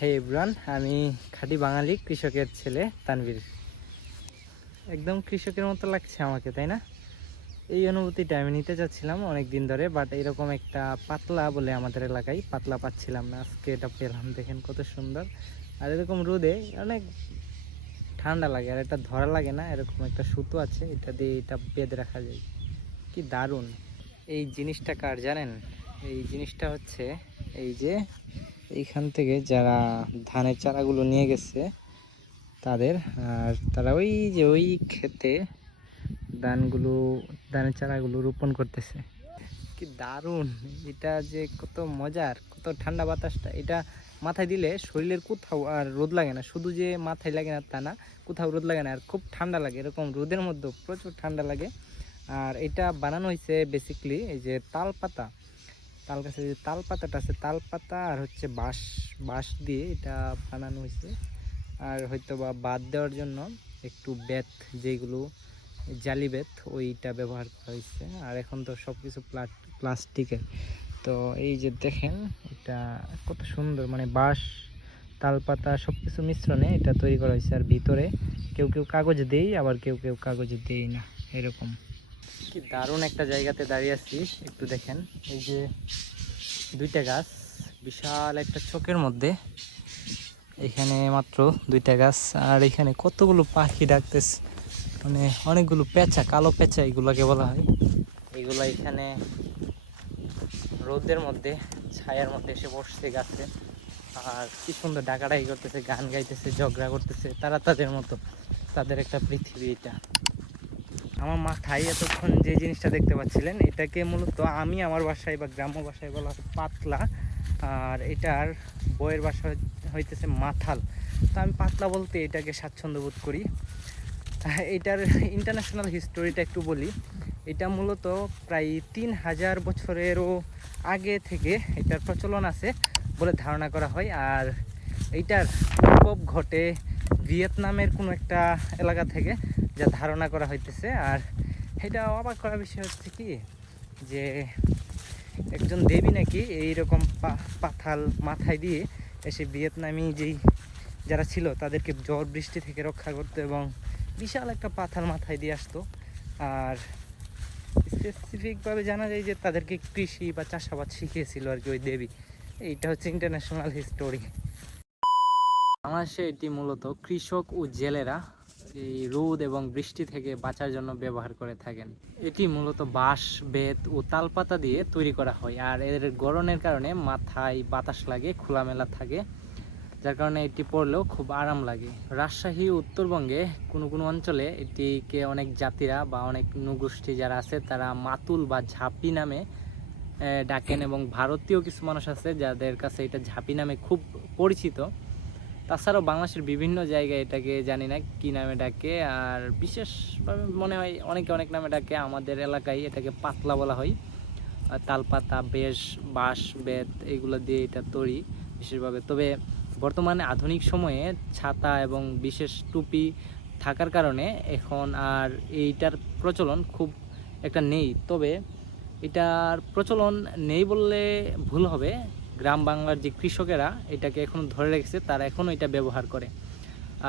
হে everyone, আমি খাঁটি বাঙালি কৃষকের ছেলে তানভীর। একদম কৃষকের মতো লাগছে আমাকে, তাই না? এই অনুভূতিটা আমি নিতে চাচ্ছিলাম অনেক দিন ধরে, বাট এরকম একটা পাতলা বলে আমাদের এলাকায় পাতলা পাচ্ছিলাম না। আজকে এটা পেলাম, দেখেন কত সুন্দর। আর এরকম রোদে অনেক ঠান্ডা লাগে, আর এটা ধরা লাগে না। এরকম একটা সুতো আছে, এটা দিয়ে এটা বেঁধে রাখা যায়। কি দারুণ! এই জিনিসটা কার জানেন? এই জিনিসটা হচ্ছে এই যে এইখান থেকে যারা ধানের চারাগুলো নিয়ে গেছে তাদের, আর তারা ওই যে ওই ক্ষেতে ধানের চারাগুলো রোপণ করতেছে। কি দারুণ! এটা যে কত মজার, কত ঠান্ডা বাতাসটা এটা মাথায় দিলে শরীরের কোথাও আর রোদ লাগে না। শুধু যে মাথায় লাগে না তা না, কোথাও রোদ লাগে না, আর খুব ঠান্ডা লাগে। এরকম রোদের মধ্যেও প্রচুর ঠান্ডা লাগে। আর এটা বানানো হয়েছে বেসিকলি এই যে তাল পাতা, তাল গাছের যে তাল পাতাটা আছে, তাল পাতা আর হচ্ছে বাঁশ বাঁশ দিয়ে এটা বানানো হয়েছে। আর হয়তো বা বাদ দেওয়ার জন্য একটু বেত, যেগুলো জালি বেত, ওইটা ব্যবহার করা হয়েছে। আর এখন তো সব কিছু প্লাস্টিকের। তো এই যে দেখেন এটা কত সুন্দর, মানে বাঁশ তাল পাতা সব কিছু মিশ্রণে এটা তৈরি করা হয়েছে। আর ভিতরে কেউ কেউ কাগজ দেই, আবার কেউ কেউ কাগজ দেই না, এরকম। কি দারুণ একটা জায়গাতে দাঁড়িয়ে আছি, একটু দেখেন। এই যে দুইটা গাছ, বিশাল একটা চোখের মধ্যে, এখানে মাত্র দুইটা গাছ। আর এখানে কতগুলো পাখি ডাকতেছে, মানে অনেকগুলো পেঁচা, কালো পেঁচা এগুলাকে বলা হয়। এগুলা এখানে রোদের মধ্যে ছায়ার মধ্যে এসে বসছে গাছে। আর কি সুন্দর ডাকাডাকি করতেছে, গান গাইতেছে, ঝগড়া করতেছে, তারা তাদের মতো। তাদের একটা পৃথিবী এটা। আমার মাথায় এতক্ষণ যে জিনিসটা দেখতে পাচ্ছিলেন, এটাকে মূলত আমি আমার বাসায় বা গ্রাম্য ভাষায় বলা হয় পাতলা, আর এটার বইয়ের ভাষা হইতেছে মাথাল। তো আমি পাতলা বলতে এটাকে স্বাচ্ছন্দ্য বোধ করি। এটার ইন্টারন্যাশনাল হিস্টোরিটা একটু বলি। এটা মূলত প্রায় 3000 বছরেরও আগে থেকে এটার প্রচলন আছে বলে ধারণা করা হয়। আর এইটার উদ্ভব ঘটে ভিয়েতনামের কোনো একটা এলাকা থেকে, যা ধারণা করা হইতেছে। আর এটা অবাক করার বিষয় হচ্ছে কি, যে একজন দেবী নাকি এইরকম পাথাল মাথায় দিয়ে এসে ভিয়েতনামি যারা ছিল তাদেরকে ঝড় বৃষ্টি থেকে রক্ষা করতো, এবং বিশাল একটা পাথাল মাথায় দিয়ে আসতো। আর স্পেসিফিকভাবে জানা যায় যে তাদেরকে কৃষি বা চাষাবাদ শিখিয়েছিল আর কি ওই দেবী। এইটা হচ্ছে ইন্টারন্যাশনাল হিস্টোরি। বাংলাদেশে এটি মূলত কৃষক ও জেলেরা এই রোদ এবং বৃষ্টি থেকে বাঁচার জন্য ব্যবহার করে থাকেন। এটি মূলত বাঁশ, বেত ও তালপাতা দিয়ে তৈরি করা হয়। আর এর গড়নের কারণে মাথায় বাতাস লাগে, খোলামেলা থাকে, যার কারণে এটি পরলেও খুব আরাম লাগে। রাজশাহী উত্তরবঙ্গে কোনো কোনো অঞ্চলে এটিকে অনেক জাতিরা বা অনেক নৃগোষ্ঠী যারা আছে তারা মাতুল বা ঝাঁপি নামে ডাকেন, এবং ভারতীয় কিছু মানুষ আছে যাদের কাছে এটা ঝাঁপি নামে খুব পরিচিত। তাছাড়াও বাংলাদেশের বিভিন্ন জায়গায় এটাকে জানি না কী নামে ডাকে, আর বিশেষভাবে মনে হয় অনেকে অনেক নামে ডাকে। আমাদের এলাকায় এটাকে পাতলা বলা হয়। তালপাতা, বাঁশ, বেত এগুলো দিয়ে এটা তৈরি বিশেষভাবে। তবে বর্তমানে আধুনিক সময়ে ছাতা এবং বিশেষ টুপি থাকার কারণে এখন আর এইটার প্রচলন খুব একটা নেই। তবে এটার প্রচলন নেই বললে ভুল হবে। গ্রাম বাংলার যে কৃষকেরা এটাকে এখনও ধরে রেখেছে, তারা এখনও এটা ব্যবহার করে।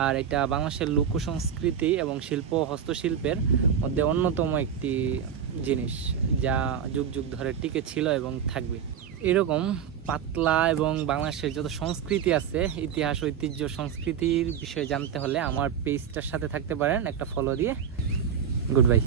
আর এটা বাংলাদেশের লোক সংস্কৃতি এবং শিল্প হস্তশিল্পের মধ্যে অন্যতম একটি জিনিস, যা যুগ যুগ ধরে টিকে ছিল এবং থাকবে। এরকম পাতলা এবং বাংলাদেশের যত সংস্কৃতি আছে, ইতিহাস, ঐতিহ্য, সংস্কৃতির বিষয়ে জানতে হলে আমার পেজটার সাথে থাকতে পারেন একটা ফলো দিয়ে। Good bye.